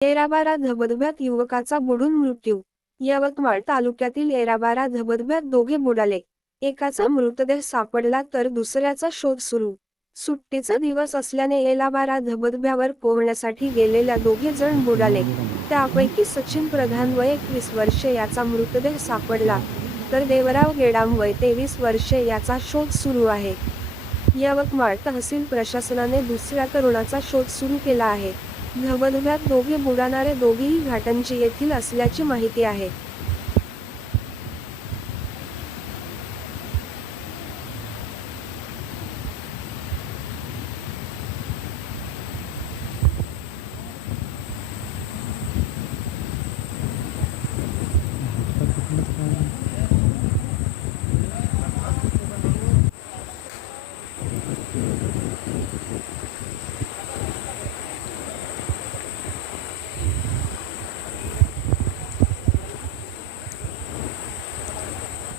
येराबारा धबधब्यात युवकाचा बुडून मृत्यू. यवतमाळ तालुक्यातील येराबारा धबधब्यात दोघे बुडाले. एकाचा मृतदेह सापडला तर दुसऱ्याचा शोध सुरू. सुट्टीचा दिवस असल्याने येलाबारा धबधब्यावर पोहण्यासाठी गेलेल्या दोघे जण बुडाले. त्यापैकी सचिन प्रधान वय एकवीस वर्षे याचा मृतदेह सापडला तर देवराव गेडाम वय तेवीस वर्षे याचा शोध सुरू आहे. यवतमाळ तहसील प्रशासनाने दुसऱ्या तरुणाचा शोध सुरू केला आहे. धबधब्यात दोघे बुडाणारे दोघेही घाटंजी येथील असल्याची माहिती आहे.